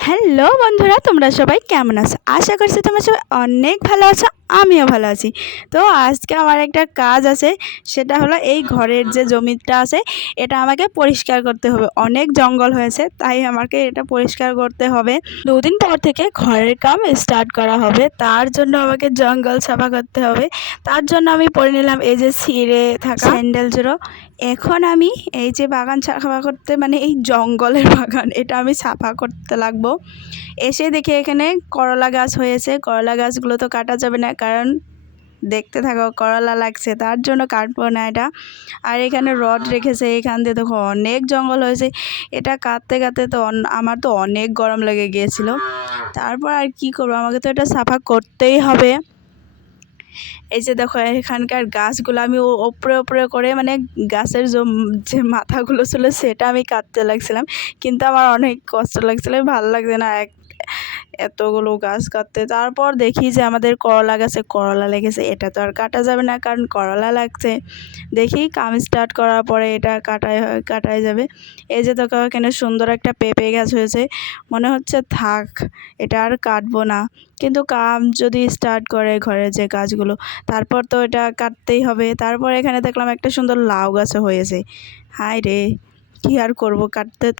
Hello বন্ধুরা, তোমরা সবাই কেমন আছো? আশা করছি তোমরা সবাই অনেক ভালো আছো, আমিও ভালো আছি। তো আজকে আমার একটা কাজ আছে, সেটা হলো এই ঘরের যে জমিটা আছে এটা আমাকে পরিষ্কার করতে হবে। অনেক জঙ্গল হয়েছে, তাই আমাকে এটা পরিষ্কার করতে হবে। দুদিন পর থেকে ঘরের কাম স্টার্ট করা হবে, তার জন্য আমাকে জঙ্গল সাফা করতে হবে। তার জন্য আমি পরে নিলাম এই যে ছিঁড়ে থাকা স্যান্ডেল জোড়ো। এখন আমি এই যে বাগান সাফা করতে, মানে এই জঙ্গলের বাগান, এটা আমি সাফা করতে লাগবো। এসে দেখি এখানে করলা গাছ হয়েছে। করলা গাছগুলো তো কাটা যাবে না, কারণ দেখতে থাকো করলা লাগছে, তার জন্য কাটবো না এটা। আর এখানে রড রেখেছে, এখান দিয়ে দেখো অনেক জঙ্গল হয়েছে। এটা কাটতে কাটতে তো আমার তো অনেক গরম লেগে গিয়েছিল। তারপর আর কি করবো, আমাকে তো এটা সাফা করতেই হবে। এই যে দেখো এখানকার গাছগুলো আমি ওপরে ওপরে করে, মানে গাছের যে মাথাগুলো ছিল সেটা আমি কাটতে লাগছিলাম, কিন্তু আমার অনেক কষ্ট লাগছিল, ভালো লাগছে না এতগুলো গাছ কাটতে। তারপর দেখি যে আমাদের করলা গাছে করলা লেগেছে, এটা তো আর কাটা যাবে না কারণ করলা লাগছে। দেখি কাম স্টার্ট করার পরে এটা কাটাই যাবে। এই যে দেখো এখানে সুন্দর একটা পেঁপে গাছ হয়েছে, মনে হচ্ছে থাক এটা আর কাটবো না, কিন্তু কাম যদি স্টার্ট করে ঘরের যে কাজগুলো, তারপর তো এটা কাটতেই হবে। তারপর এখানে দেখলাম একটা সুন্দর লাউ গাছও হয়েছে। হায় রে, কি আর করব, কাটতে